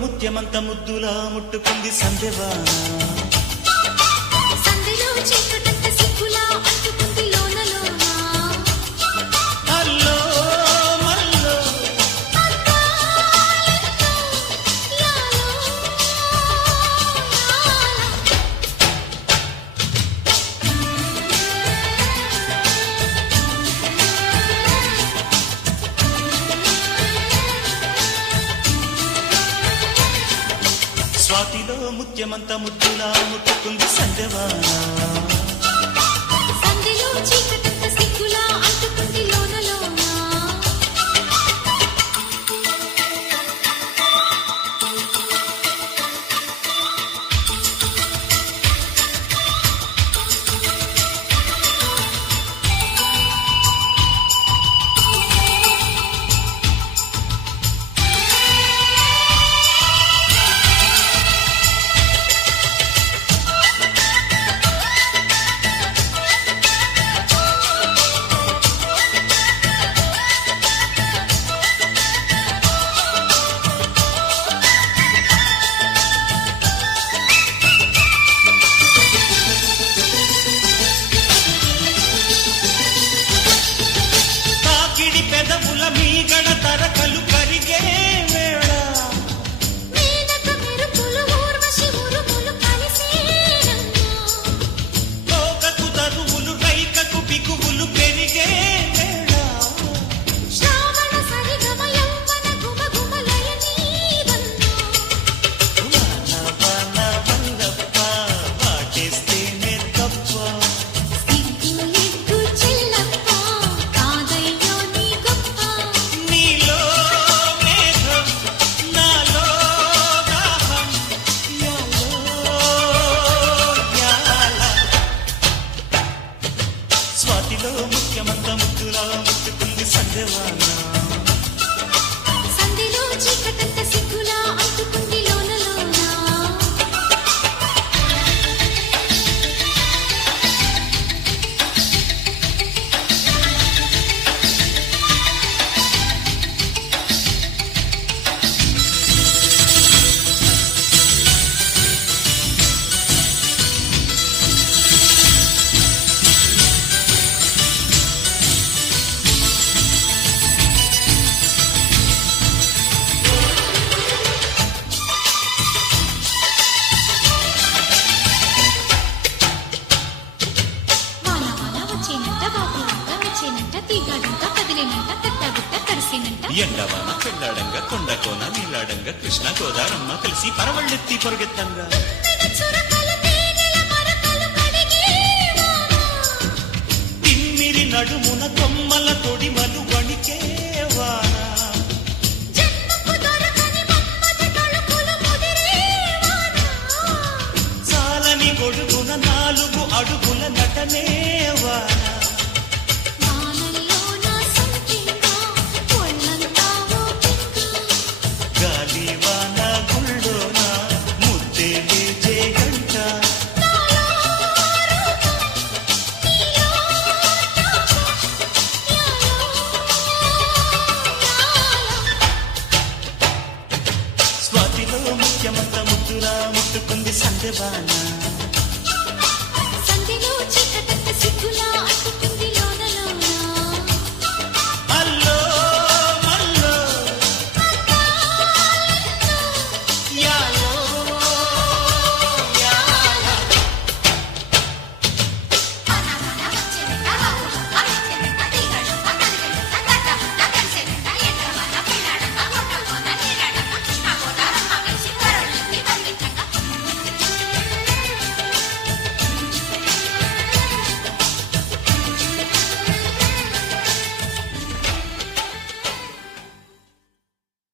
ముత్యమంత ముద్దులా ముట్టుకుంది సందెవాన సందెలో చీకటంత సిగ్గులా అంటుకుంది లోన లోన అల్లో మల్లో అందాలెన్నో యాలో స్వాతిలో ముత్యమంత ముద్దులా ముట్టుకుంది సందెవాన సందెలో చీకటంత సిగ్గులా అంటుకుంది లోన లోన తాకిడి పెదవుల మీగడ తరకలు కరిగే వేళ మేనక మెరుపులు ఊర్వశి ఉరుములు కలిసేనన్నా లోకకు తరువులు రైకకు బిగువులు పెరిగే వేళ శ్రావణ సరిగమ యౌవన గుమగుమలయ నీవన్నా వాన వల్లప్ప వాటేస్తేనే తప్ప సిగ్గు ఎగ్గు చెల్లప్ప కాదయ్యో నీ గొప్ప నీలో మేఘం నాలో దాహం యాలో యాల స్వాతిలో ముఖ్యమంత ముద్దులా ముట్టుకుంది సందెవాన సందెలో చీకటంత సిగ్గులా అంటుకుంది లోన లోన వాన వాన వచ్చేనంట వాపులంతా మెచ్చేనంట తీగాడంతా కదిలేనంట కట్టబుట్ట కరిసేనంట ఎండవాన పెళ్ళాడంగా కొండకోన నీలాడంగా కృష్ణ గోదారమ్మ కలిసి పరవళ్ళెత్తి పొరుగెత్తంగా తన చురకలు తేనెల మరకలు కడిగే వాన తిమ్మిరి నడుమున కొమ్మల తొడిమలు వణికే వాన జన్మకు దొరకని మన్మథ తలుపులు ముదిరే వాన చాలని గొడుగున 4 అడుగుల నటనే వాన వానల్లో నా సంకెంగా ఒళ్ళంతా ఓపిక గాలి వాన గుళ్ళోన ముద్దే లేచే గంట నాలో రూపం నీలో తాపం యాలో స్వాతిలో ముఖ్యమంత ముద్దులా ముట్టుకుంది సందెవాన సందెలో చీకటంత సిగ్గులా అంటుకుంది